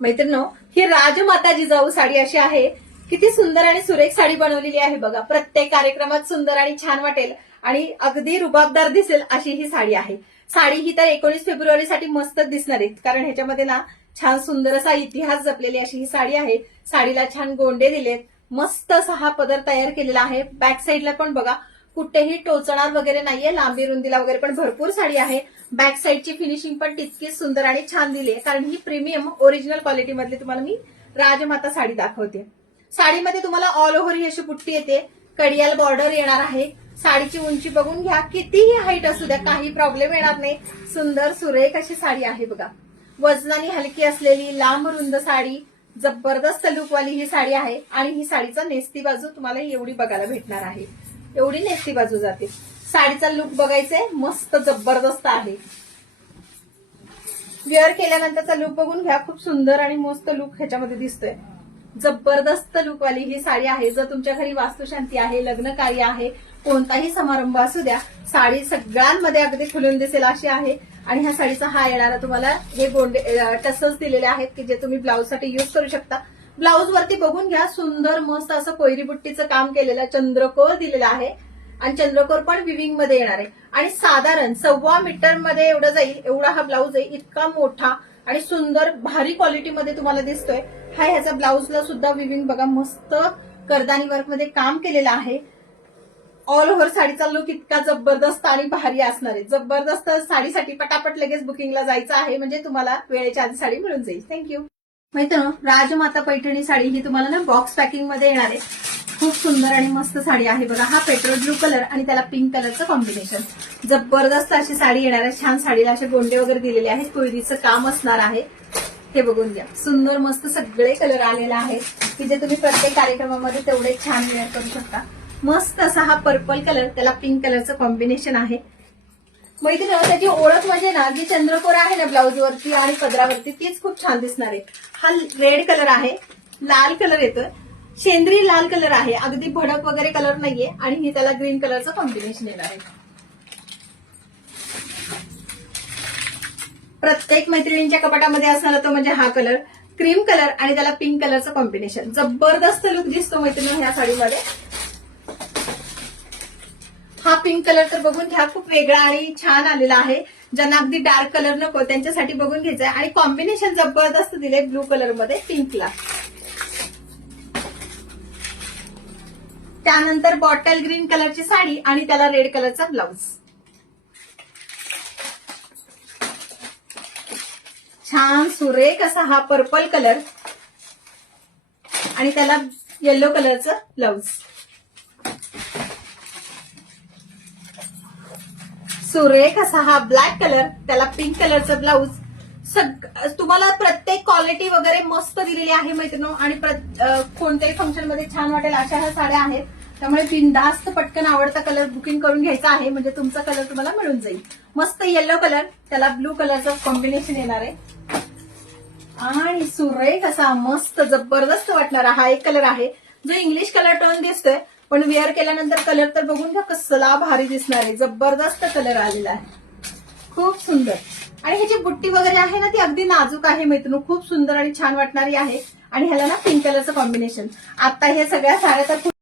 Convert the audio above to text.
मैत्रिणो, ही राजमाता जिजाऊ साडी अशी आहे. किती सुंदर आणि सुरेख साडी बनवलेली आहे बघा. प्रत्येक कार्यक्रमात सुंदर आणि छान वाटेल आणि अगदी रुबाबदार दिसेल अशी ही साडी आहे. साडी ही तर 19 फेब्रुवारीसाठी मस्तच दिसणार आहे, कारण ह्याच्यामध्ये ना छान सुंदर असा इतिहास जपलेली अशी ही साडी आहे. साडीला छान गोंडे दिलेत, मस्त असा हा पदर तयार केलेला आहे. बॅक साईडला पण बघा कुठेही टोचणार वगैरे नाहीये, लांबी रुंदीला वगैरे पण भरपूर साडी आहे. बॅक साईडची फिनिशिंग पण तितकीच सुंदर आणि छान दिली आहे, कारण ही प्रीमियम ओरिजिनल क्वालिटी मधली तुम्हाला मी राजमाता साडी दाखवते. साडीमध्ये तुम्हाला ऑल ओव्हर ही अशी पुट्टी येते, कडियाल बॉर्डर येणार आहे. साडीची उंची बघून घ्या, कितीही हाईट असू द्या काही प्रॉब्लेम येणार नाही. सुंदर सुरेख अशी साडी आहे बघा. वजनाने हलकी असलेली लांब रुंद साडी, जबरदस्त लुकवाली ही साडी आहे. आणि ही साडीचा नेस्ती बाजू तुम्हाला एवढी बघायला भेटणार आहे. एवढी नेस्ती बाजू जाते. साडीचा लुक बघायचंय, मस्त जबरदस्त आहे. वेअर केल्यानंतरचा लुक बघून घ्या, खूप सुंदर आणि मस्त लुक ह्याच्यामध्ये दिसतोय. जबरदस्त लुकवाली ही साडी आहे. जर तुमच्या घरी वास्तुशांती आहे, लग्न कार्य आहे, कोणताही समारंभ असू द्या, साडी सगळ्यांमध्ये अगदी खुलून दिसेल अशी आहे. आणि ह्या साडीचा हा येणारा तुम्हाला हे गोंडे टसल्स दिलेले आहेत की जे तुम्ही ब्लाऊज साठी युज करू शकता. ब्लाऊज वरती बघून घ्या, सुंदर मस्त असं कोयरी बुट्टीचं काम केलेलं चंद्रकोर दिलेलं आहे. आणि चंद्रकोर पण विविंग मध्ये येणार आहे. आणि साधारण 1.25 मीटर मध्ये एवढं जाईल, एवढा हा ब्लाऊज आहे. इतका मोठा आणि सुंदर भारी क्वालिटीमध्ये तुम्हाला दिसतोय. हा ह्याचा ब्लाऊजला सुद्धा विविंग बघा, मस्त करदानी वर्क मध्ये काम केलेलं आहे. ऑल ओव्हर साडीचा लुक इतका जबरदस्त आणि भारी असणार आहे. जबरदस्त साडीसाठी पटापट लगेच बुकिंगला जायचं आहे, म्हणजे तुम्हाला वेळेच्या आधी साडी मिळून जाईल. थँक्यू. मैत्रिणी, राजमाता पैठणी साडी ही तुम्हाला ना बॉक्स पॅकिंग मध्ये येणार आहे. खूप सुंदर आणि मस्त साडी आहे बघा. हा पेट्रोल ब्लू कलर आणि त्याला पिंक कलरचं कॉम्बिनेशन. जबरदस्त अशी साडी येणार आहे. छान साडीला असे गोंडे वगैरे दिलेले आहेत, कोयरीचं काम असणार आहे. हे बघून घ्या, सुंदर मस्त सगळे कलर आलेले आहेत की जे तुम्ही प्रत्येक कार्यक्रमामध्ये तेवढे छान वेअर करू शकता. मस्त असा हा पर्पल कलर, त्याला पिंक कलरचं कॉम्बिनेशन आहे. मैत्रिणी, त्याची ओळख म्हणजे ना जी चंद्रकोर आहे ना ब्लाऊज वरती आणि पदरावरती, तीच खूप छान दिसणार आहे. हा रेड कलर आहे, लाल कलर येतोय, शेंद्री लाल कलर आहे, अगदी भडक वगैरे कलर नाहीये. आणि ही त्याला ग्रीन कलरचं कॉम्बिनेशन येणार आहे. प्रत्येक मैत्रिणींच्या कपाटामध्ये असणारा तो म्हणजे हा कलर, क्रीम कलर आणि त्याला पिंक कलरचं कॉम्बिनेशन. जबरदस्त लुक दिसतो मैत्रिणी ह्या साडीमध्ये. हा पिंक कलर तर बघून घ्या, खूप वेगळा आणि छान आलेला आहे. ज्यांना अगदी डार्क कलर नको त्यांच्यासाठी बघून घ्यायचा आहे. आणि कॉम्बिनेशन जबरदस्त दिले ब्लू कलर मध्ये पिंकला. त्यानंतर बॉटल ग्रीन कलरची साडी आणि त्याला रेड कलरचा ब्लाऊज. छान सुरेख असा हा पर्पल कलर आणि त्याला येलो कलरचं ब्लाऊज. सुरेख असा हा ब्लॅक कलर, त्याला पिंक कलरचं ब्लाऊज. तुम्हाला प्रत्येक क्वालिटी वगैरे मस्त दिलेली आहे मैत्रिणी. आणि कोणत्याही फंक्शन मध्ये छान वाटेल अशा ह्या साड्या आहेत. त्यामुळे बिनधास्त पटकन आवडता कलर बुकिंग करून घ्यायचा आहे, म्हणजे तुमचा कलर तुम्हाला मिळून जाईल. मस्त येलो कलर, त्याला ब्लू कलरचं कॉम्बिनेशन येणार आहे. आणि सुरेख असा मस्त जबरदस्त वाटणारा हा एक कलर आहे, जो इंग्लिश कलर टोन दिसतोय, पण वेअर केल्यानंतर कलर तर बघून घ्या कसला भारी दिसणार आहे. जबरदस्त कलर आलेला आहे, खूप सुंदर. आणि ह्याची बुट्टी वगैरे आहे ना ती अगदी नाजूक आहे मैत्रिणी, खूप सुंदर आणि छान वाटणारी आहे. आणि ह्याला ना पिंक कलरचं कॉम्बिनेशन. आता हे सगळ्या साड्या तर